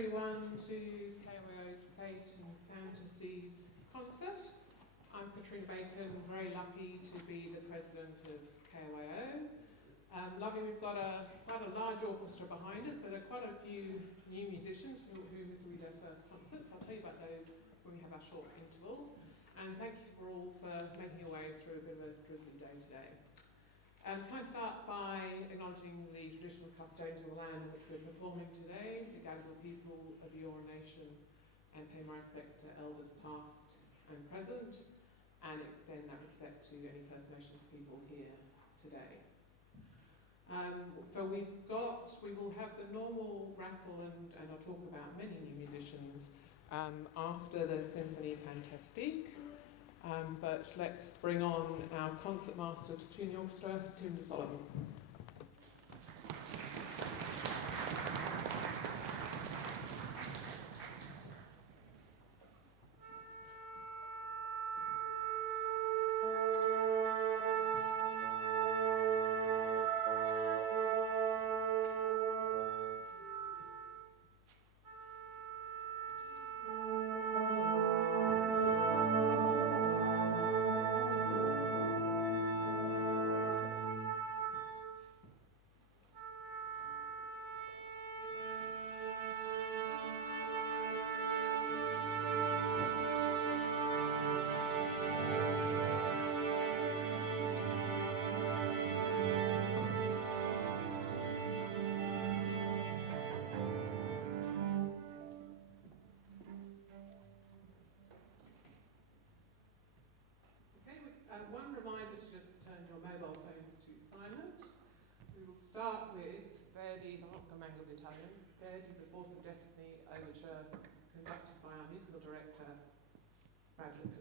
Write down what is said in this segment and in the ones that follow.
everyone to KYO's Fate and Fantasies concert. I'm Katrina Bacon, very lucky to be the president of KYO. Lovely, we've got quite a large orchestra behind us, so there are quite a few new musicians who this will be their first concert, so I'll tell you about those when we have our short interval. And thank you for making your way through a bit of a drizzly day today. Can I start by acknowledging the traditional custodians of the land on which we're performing today, the Gadigal people of your nation, and pay my respects to elders past and present, and extend that respect to any First Nations people here today. So we will have the normal raffle, and I'll talk about many new musicians after the Symphonie Fantastique. But let's bring on our concertmaster to tune the orchestra, Solom. One reminder to just turn your mobile phones to silent. We will start with Verdi's, I'm not going to mangle the Italian, Verdi's The Force of Destiny Overture, conducted by our musical director, Brayden.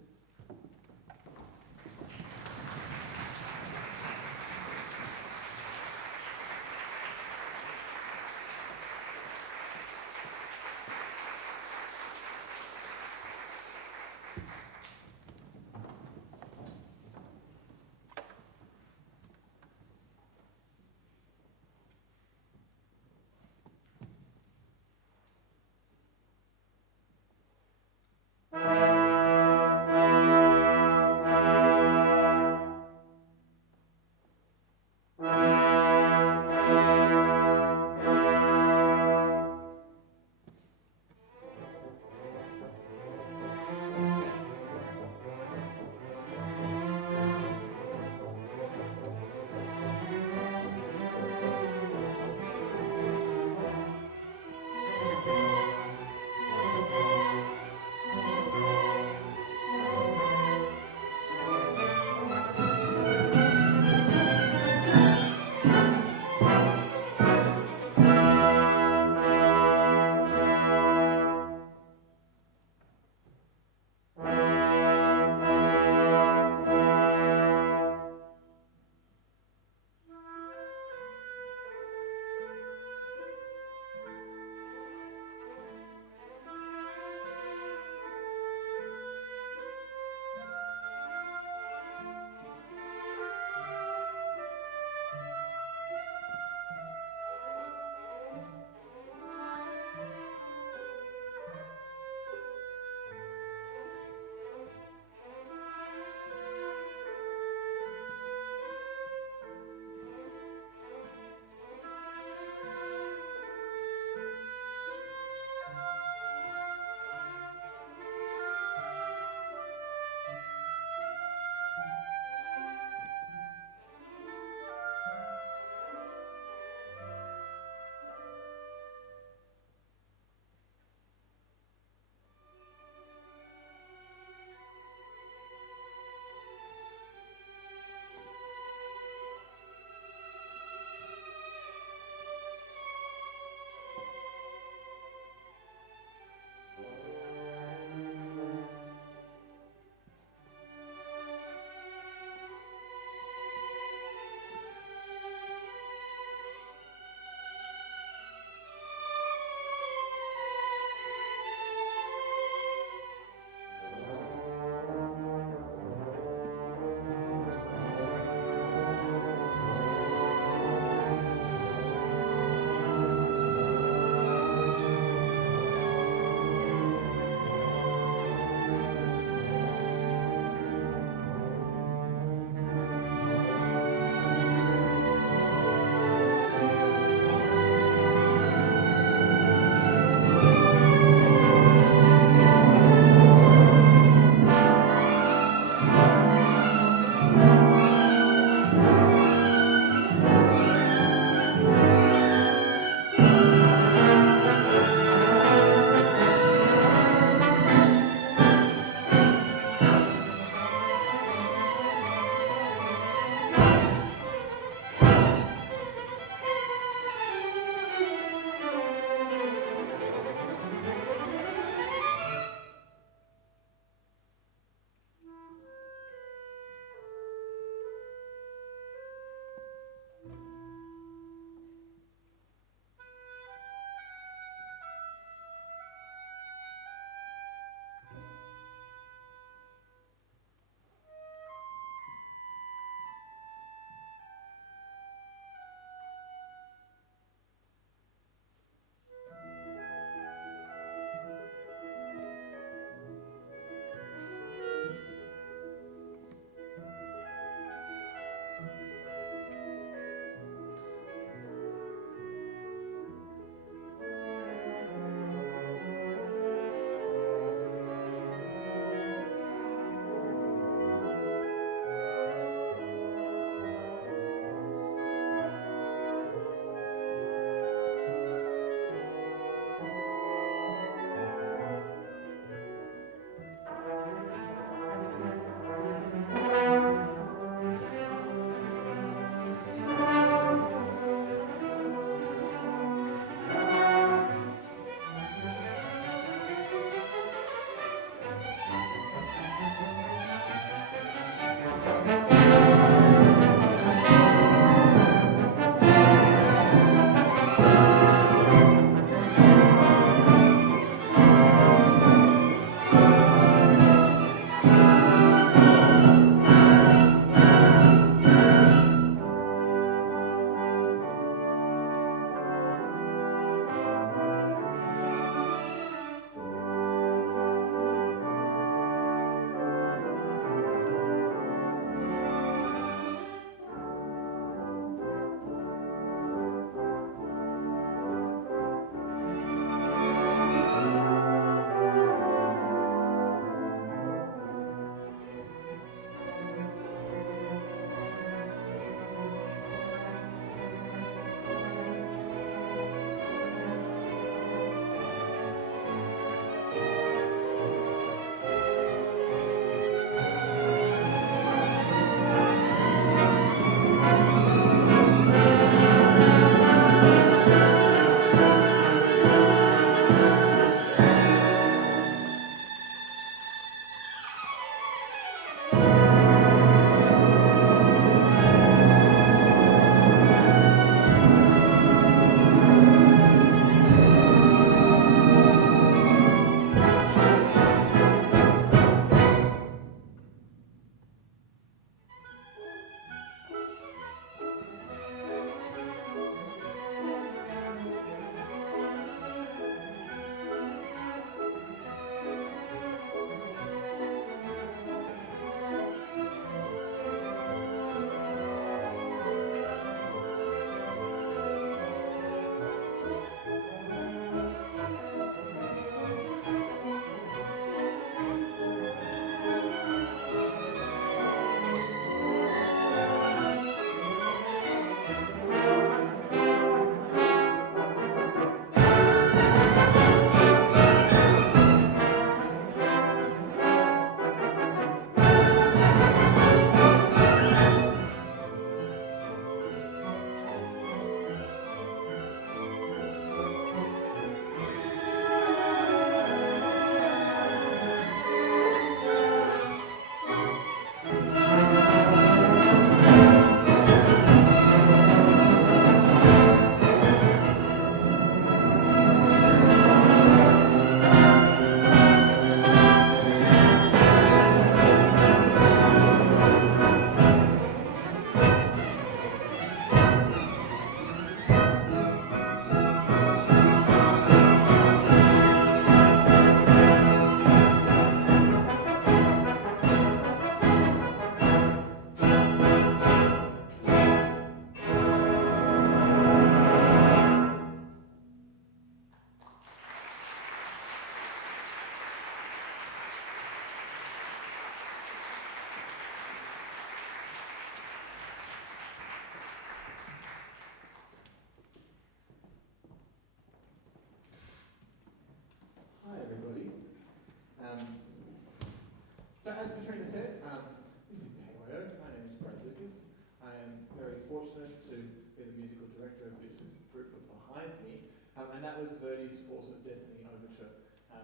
musical director of this group behind me, and that was Verdi's Force of Destiny Overture, a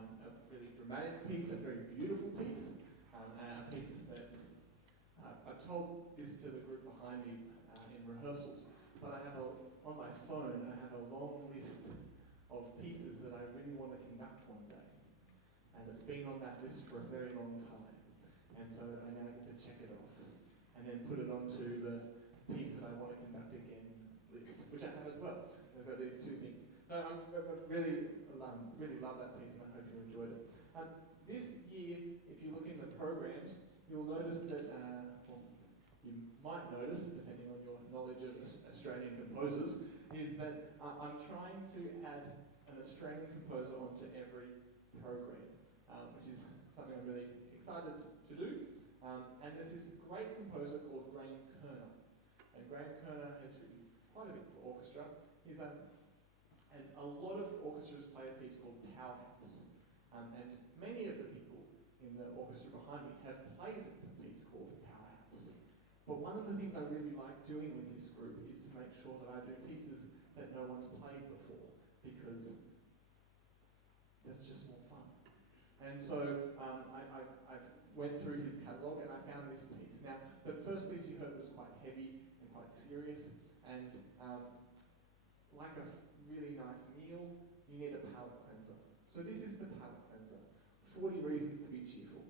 really dramatic piece, a very beautiful piece, and a piece that I told this to the group behind me in rehearsals, but I have on my phone, I have a long list of pieces that I really want to conduct one day. And it's been on that list for a very long time. And so I now get to check it off and then put it onto the piece that I want to conduct again list, which I have as well. I've got these two things. So I really love that piece, and I hope you enjoyed it. This year, if you look in the programs, you'll notice that, well, you might notice, depending on your knowledge of Australian composers, is that I'm trying to add an Australian composer onto every program, which is something I'm really excited to do. And there's this great composer called Koehne. And Koehne has written quite a bit for orchestra. And a lot of orchestras play a piece called Powerhouse. And many of the people in the orchestra behind me have played a piece called Powerhouse. But one of the things I really like doing with this group is to make sure that I do pieces that no one's played before, because that's just more fun. And so I went through his catalogue and I found this piece. Now, the first piece you heard was quite heavy and quite serious, and like a really nice meal, you need a palate cleanser. So this is the palate cleanser. 40 reasons to be cheerful.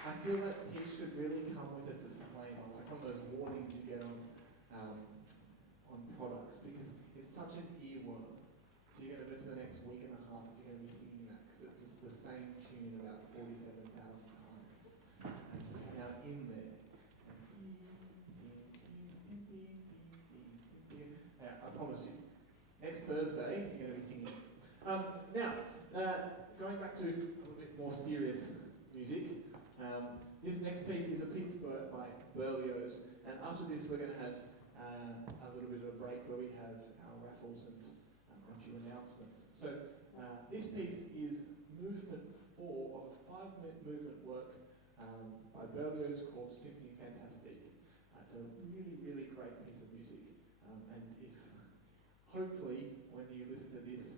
I feel that he should really come with a disclaimer, like one of those warnings you get on products, because it's such an earworm. So you're going to go to the next week and a half if you're going to be singing that, because it's just the same tune about 47,000 times. And it's just now in there. I promise you, next Thursday you're going to be singing. Now, going back to a little bit more serious music. This next piece is a piece by Berlioz, and after this we're going to have a little bit of a break where we have our raffles and a few announcements. So this piece is movement 4 of a 5-minute movement work by Berlioz called Symphony Fantastique. It's a really, really great piece of music, and if hopefully when you listen to this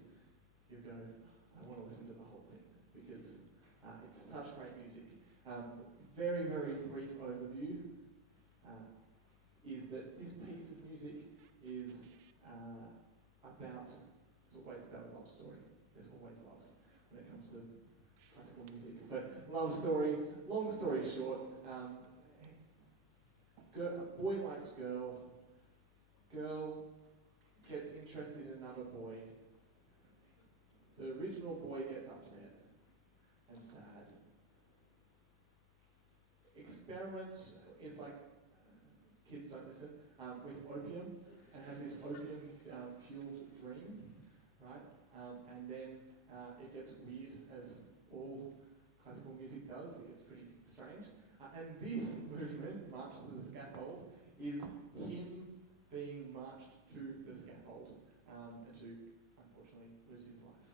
you go, I want to listen to the whole thing, because it's such great music. Very, very brief overview is that this piece of music is it's always about a love story. There's always love when it comes to classical music. So, love story, long story short, boy likes girl gets interested in another boy. The original boy gets upset and sad. Experiments in, kids don't listen, with opium, and has this opium-fueled dream, right? And then it gets weird, as all classical music does. It gets pretty strange. And this movement, Marche to the Scaffold, is him being marched to the scaffold and to, unfortunately, lose his life.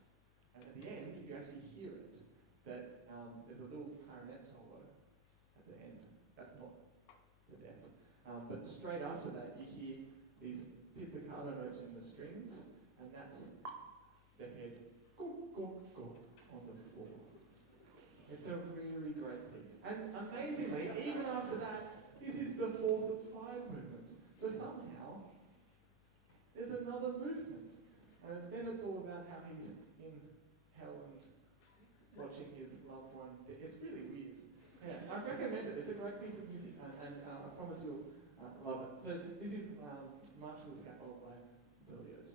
And at the end, you actually hear it, that there's a little clarinet solo at the end. That's not the death. But straight after that, you hear these pizzicato notes in the strings, and that's the head go, go, go on the floor. It's a really great piece. And amazingly, even after that, this is the 4th of 5 movements. So somehow, there's another movement. And then it's all about how he's in hell and watching his loved one. It's really weird. Yeah, I recommend it. It's a great piece of music, and I promise you'll love it. So this is Marche to the Scaffold by Berlioz.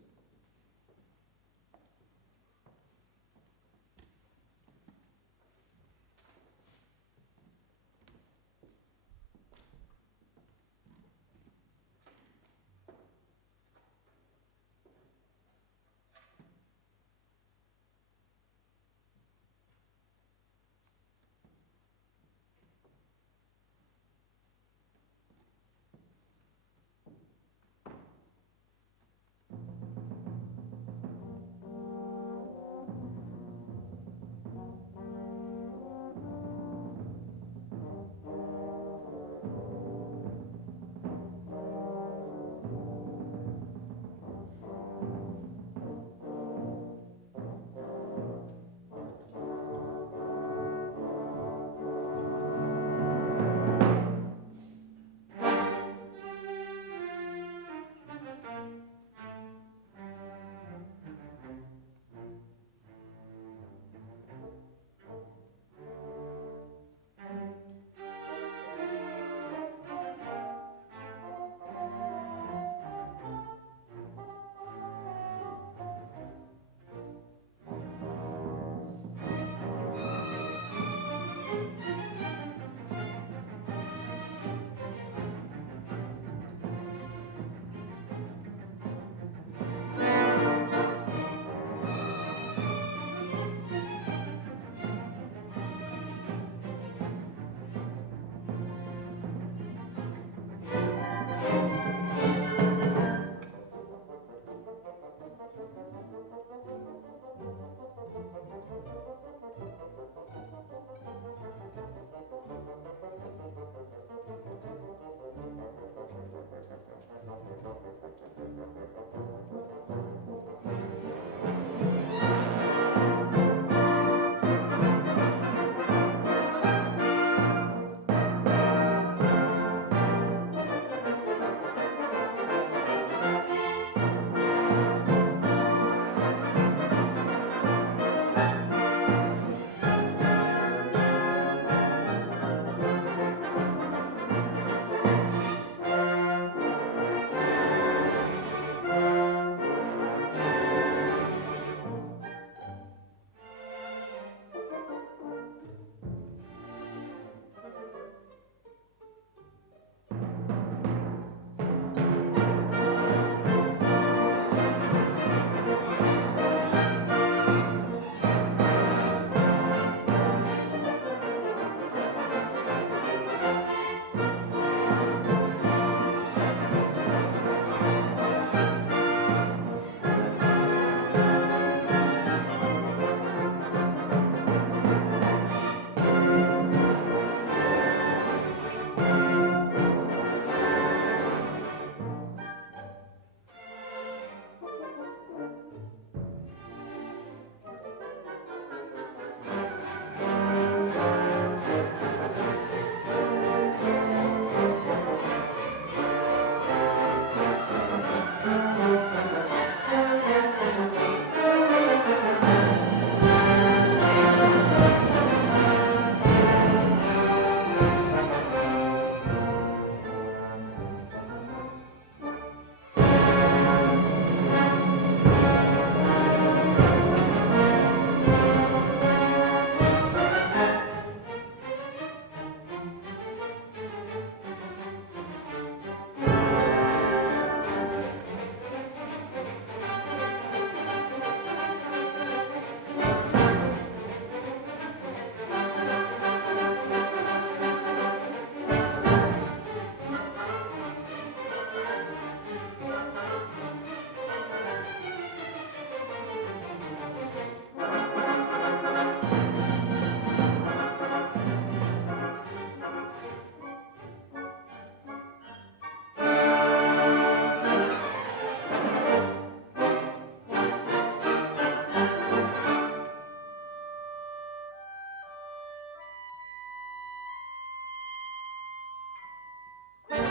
If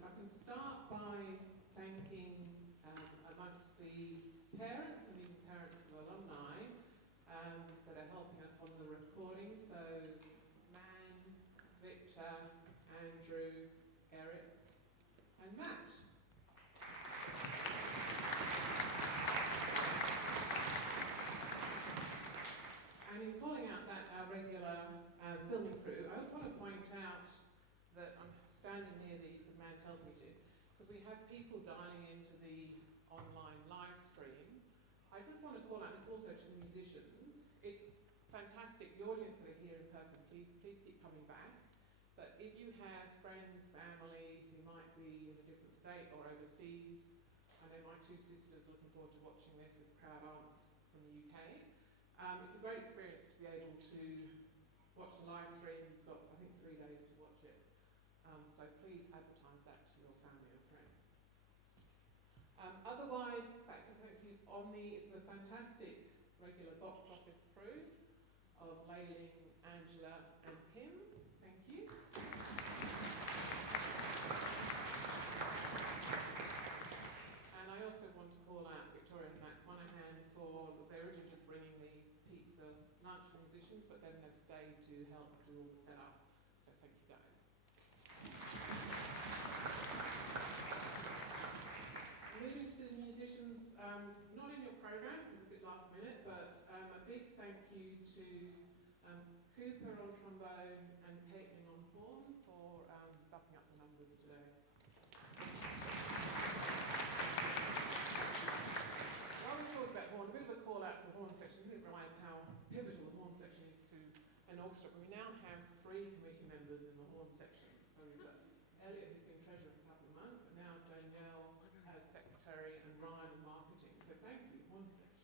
I can start by thanking amongst the parents and even parents of alumni that are helping us on the recording. So Man, Victor, Andrew, Eric and Matt. And in calling out that our regular filming crew, I also want to point out that I'm standing near these because Man tells me to, because we have people dialing into the online live stream. I just want to call out this also to the musicians. It's fantastic. The audience that are here in person, please keep coming back. But if you have friends, family who might be in a different state or overseas, I know my two sisters looking forward to watching this as proud aunts from the UK. It's a great experience to be able to watch the live stream. You've got, I think, 3 days to watch it. So please advertise that to your family and friends. Otherwise, back to thank yous on the fantastic regular box office crew of Leiling, Angela and Pim. Thank you. And I also want to call out Victoria and Matt Monahan for they're originally just bringing the pizza lunch for musicians, but then they've stayed to help do all the setup. So thank you guys. Moving to the musicians, not in your programs, it was a bit last minute, but a big thank you to Cooper on trombone and Caitlin on horn for backing up the numbers today. While we talk about horn, a bit of a call out to the horn section. I didn't realise how pivotal the horn section is to an orchestra. We now have 3 committee members in the horn section. So we've got Elliot, who's been treasurer for a couple of months, but now Danielle as secretary and Ryan in marketing. So thank you, horn section.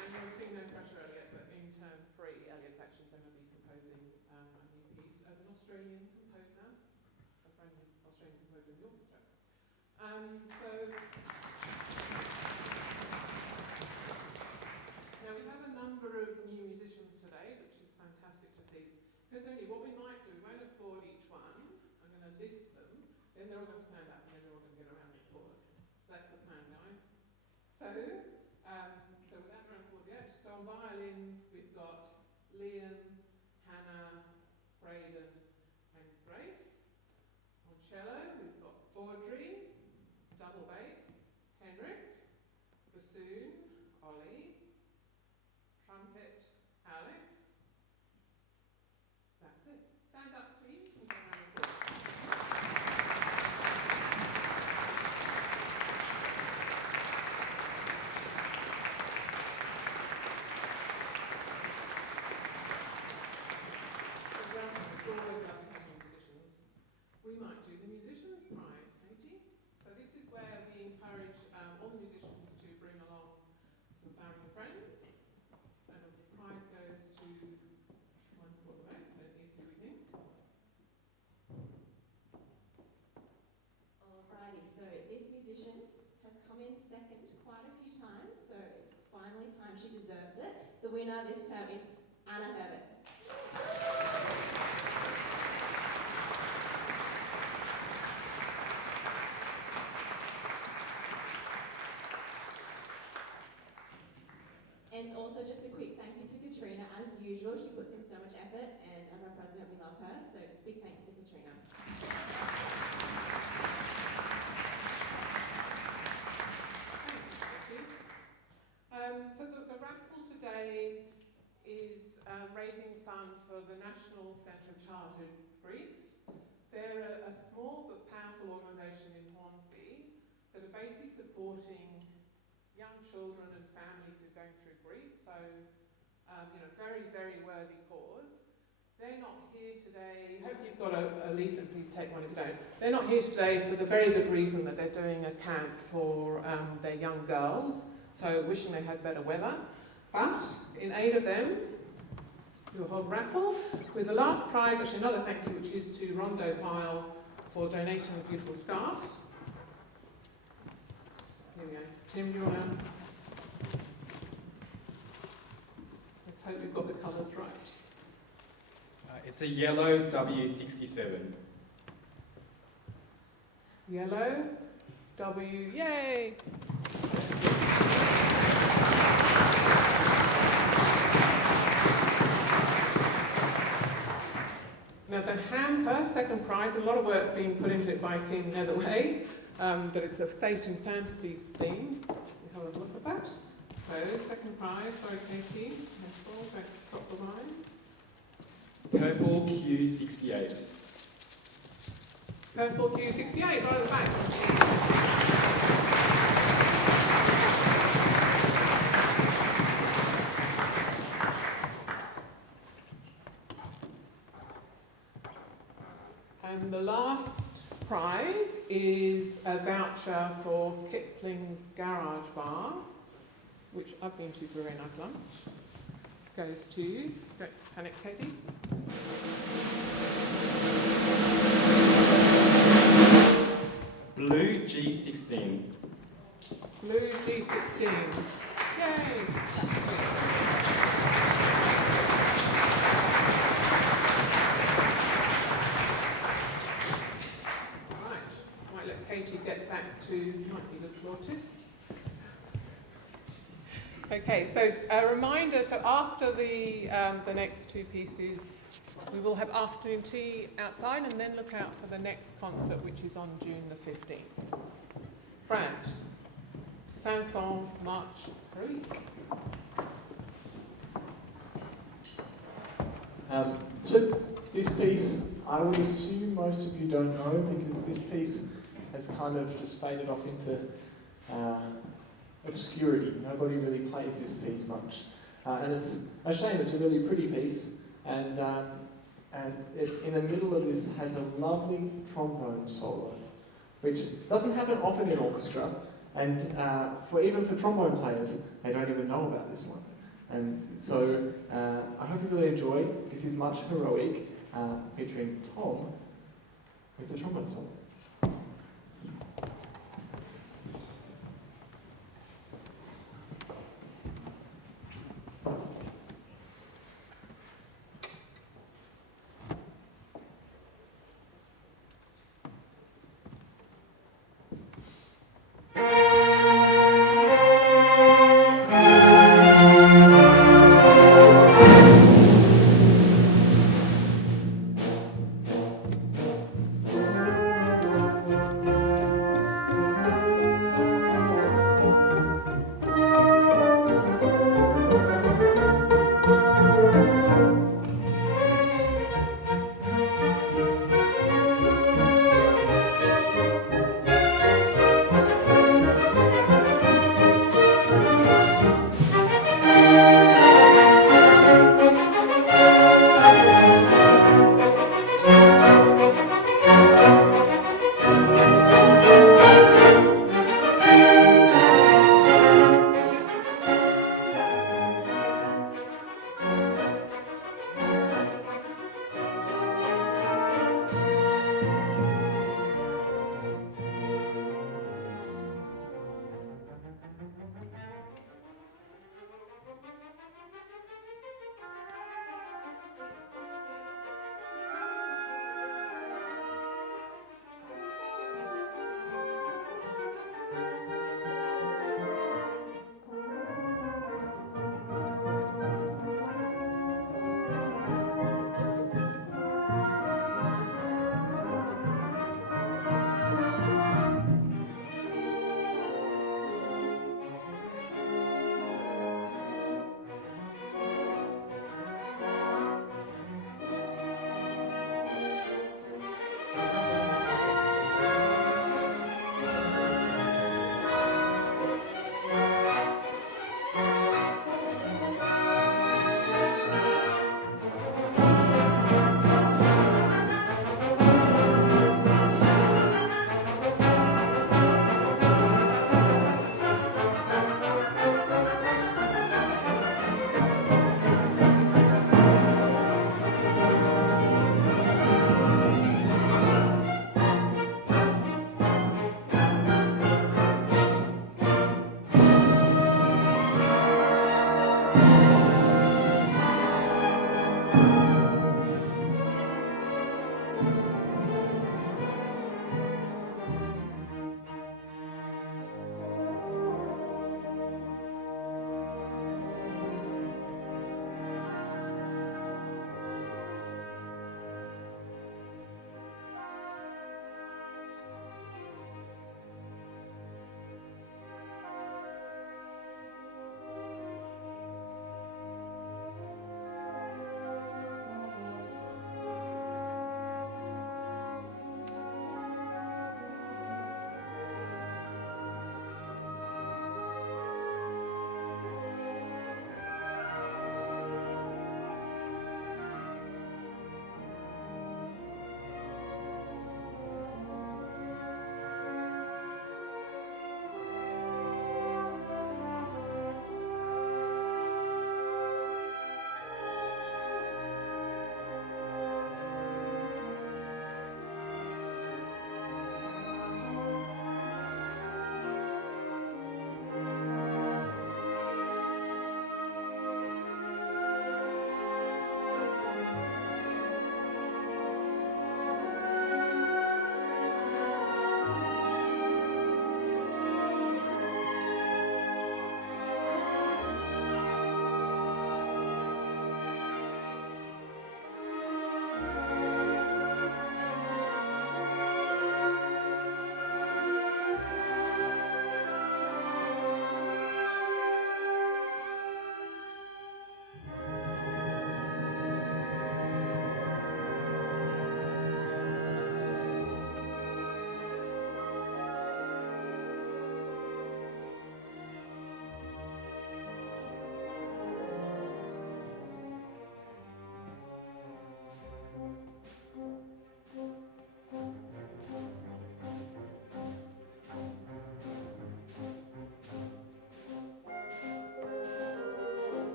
And you'll see no pressure, Elliot, but in term 3, Elliot's actually going to be composing a new piece as an Australian composer, a friendly Australian composer in the orchestra. Now we have a number of new musicians today, which is fantastic to see. Because only what we might do, we won't applaud each one. I'm going to list them, then they're all going to stand up, and then they're all going to get a round of applause. That's the plan, guys. So without round of applause yet, so on violins we've got Liam, Hannah, Brayden, and Grace. On cello we've got Audrey, double bass, Henrik, bassoon, Ollie, trumpet, Alex. That's it. Stand up, please, and get a round of applause. Always up having musicians. We might do the musicians' prize, Katie. So this is where we encourage all the musicians to bring along some family and friends, and the prize goes to one for the most, so here's who we think. Alrighty, so this musician has come in second quite a few times, so it's finally time she deserves it. The winner this term is Anna Herbert. And also just a quick thank you to Katrina. As usual, she puts in so much effort, and as our president, we love her. So just big today is raising funds for the National Centre of Childhood Grief. They're a small but powerful organisation in Hornsby that are basically supporting young children and families who are going through grief. So, very, very worthy cause. They're not here today. Hope you've got a leaflet, please take one if you don't. They're not here today for the very good reason that they're doing a camp for their young girls, so wishing they had better weather. But in aid of them, we'll hold raffle with the last prize, actually another thank you, which is to Rondo File for donating the beautiful scarf. Here we go. Tim, you want to... Let's hope we've got the colours right. It's a yellow W67. Yellow, W, yay! Now the hamper, second prize, a lot of work's being put into it by Kim Netherway, but it's a fate and fantasies theme. We'll have a look at that. So, second prize, sorry Katie, don't drop the line. Purple Q68. Purple Q68, right at the back. And the last prize is a voucher for Kipling's Garage Bar, which I've been to for a very nice lunch. Goes to you. Great. Panic, Katie. Blue G16. Blue G16. Yay! Right. Might let Katie get back to might be the flautist. Okay, so a reminder, so after the next two pieces, we will have afternoon tea outside and then look out for the next concert, which is on June the 15th. Brad, Saint-Saens, Marche, Heroique. So this piece, I would assume most of you don't know, because this piece has kind of just faded off into obscurity. Nobody really plays this piece much, and it's a shame. It's a really pretty piece, and it, in the middle of this, has a lovely trombone solo, which doesn't happen often in orchestra, and even for trombone players, they don't even know about this one. And so I hope you really enjoy. This is Marche Heroique, featuring Tom with the trombone solo.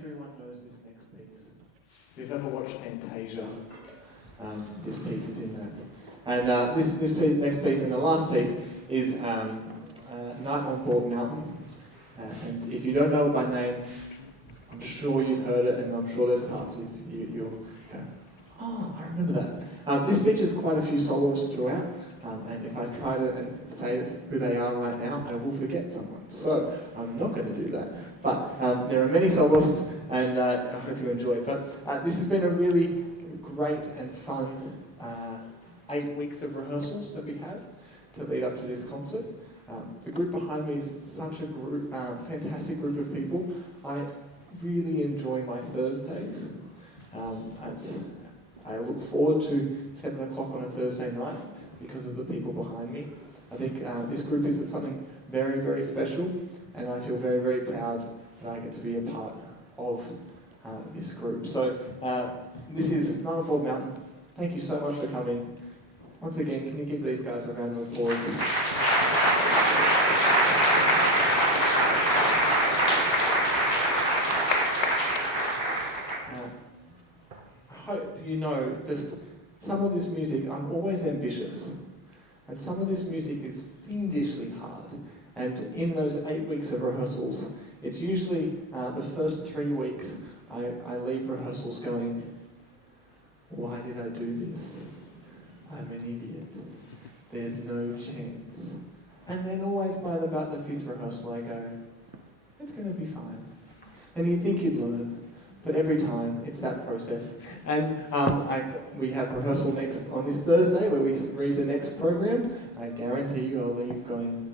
everyone knows this next piece. If you've ever watched Fantasia, this piece is in that. And next piece and the last piece is Night on Bald Mountain. And if you don't know it by name, I'm sure you've heard it, and I'm sure there's parts of you'll go, oh, I remember that. This features quite a few solos throughout, and if I try to say who they are right now, I will forget someone. So I'm not going to do that. But there are many soloists, and I hope you enjoy it. But this has been a really great and fun 8 weeks of rehearsals that we had to lead up to this concert. The group behind me is such a fantastic group of people. I really enjoy my Thursdays. I look forward to 7 o'clock on a Thursday night because of the people behind me. I think this group is something very, very special, and I feel very, very proud that I get to be a part of this group. So this is Night on Bald Mountain. Thank you so much for coming. Once again, can you give these guys a round of applause? I hope you know just some of this music, I'm always ambitious. And some of this music is fiendishly hard. And in those 8 weeks of rehearsals, it's usually the first 3 weeks I leave rehearsals going, why did I do this? I'm an idiot. There's no chance. And then always by about the 5th rehearsal I go, it's going to be fine. And you think you'd learn, but every time it's that process. And we have rehearsal next on this Thursday where we read the next program. I guarantee you I'll leave going,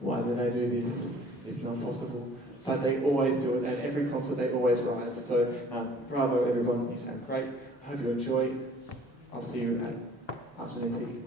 why did I do this? It's not possible. But they always do it, and every concert they always rise. So bravo everyone, you sound great. I hope you enjoy. I'll see you at afternoon tea.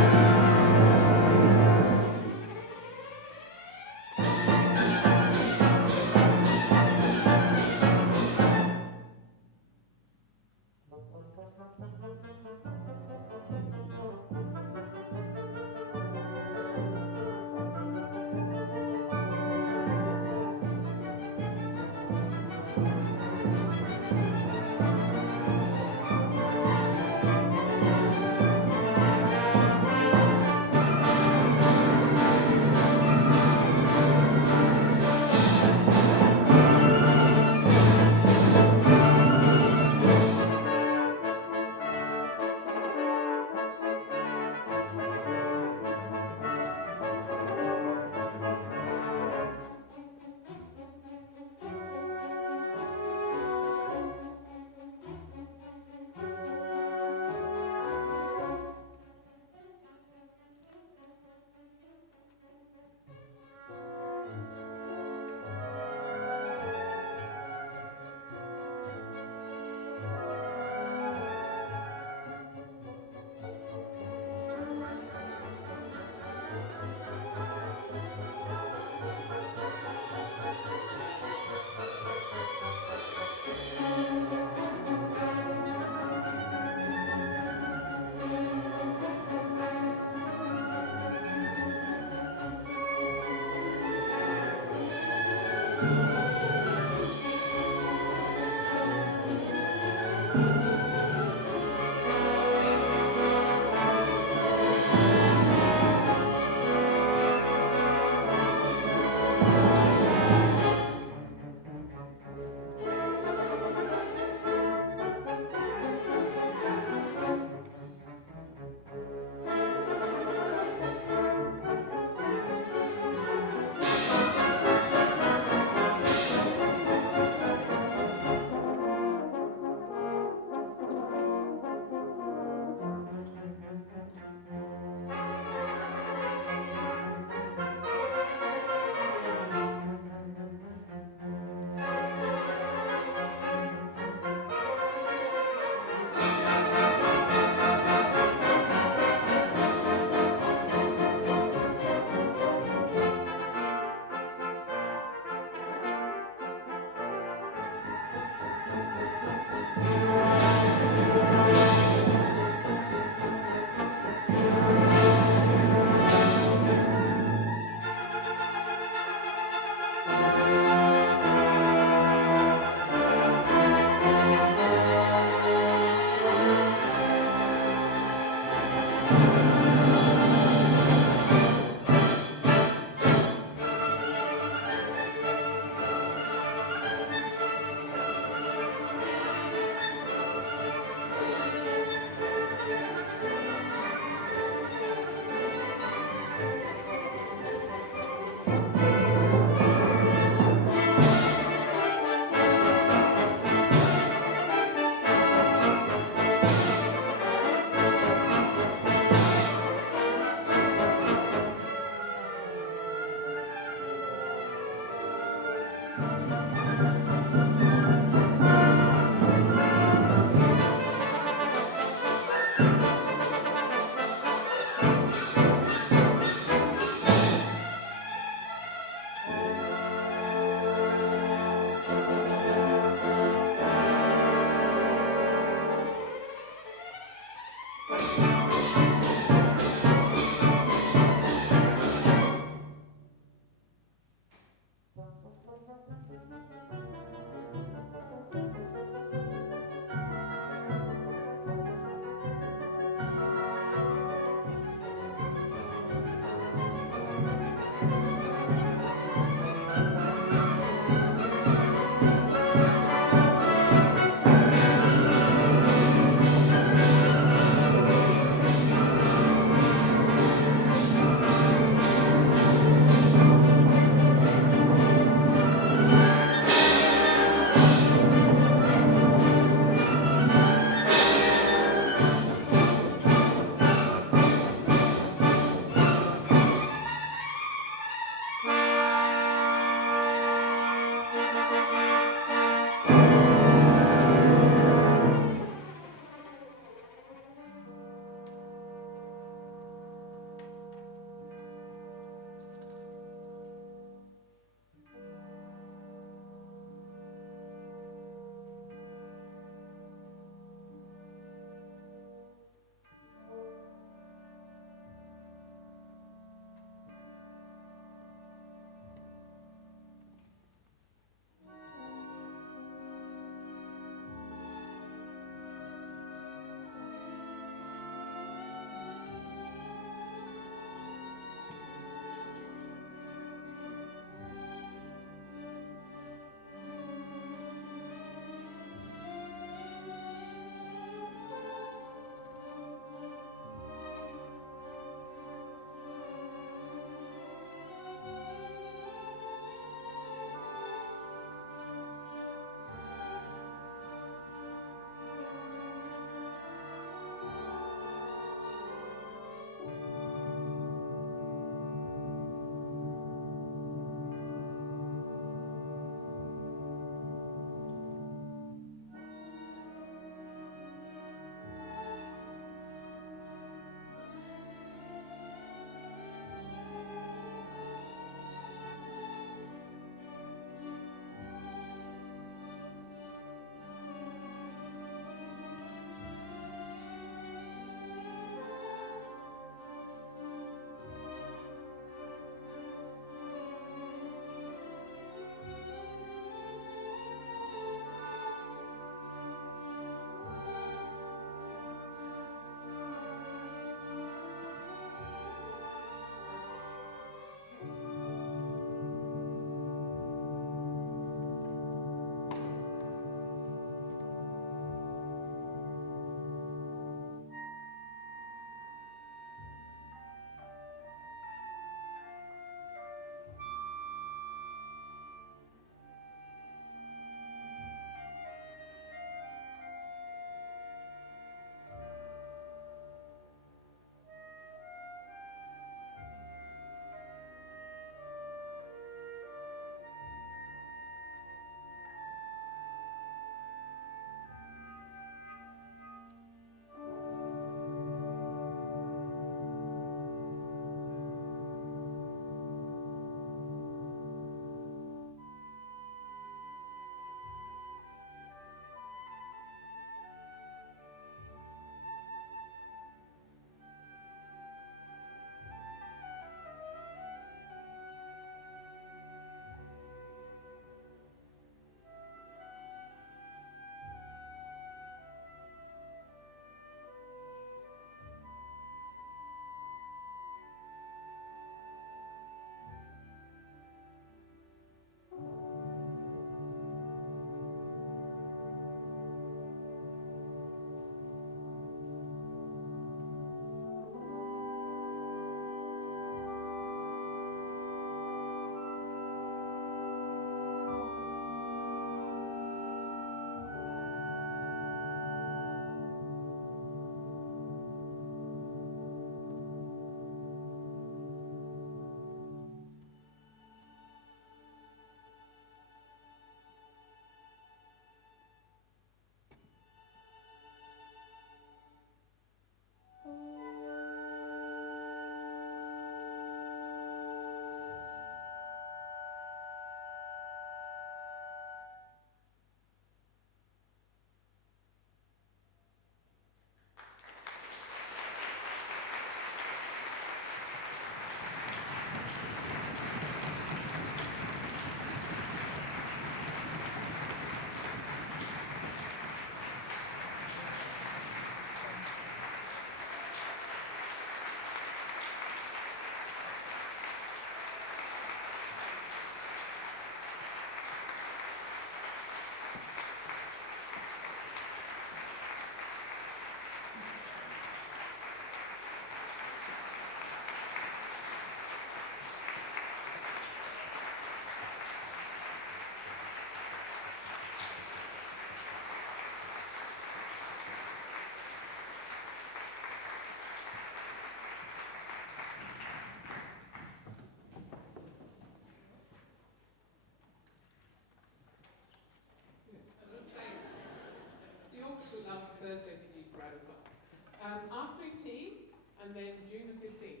Afternoon tea, and then June the 15th.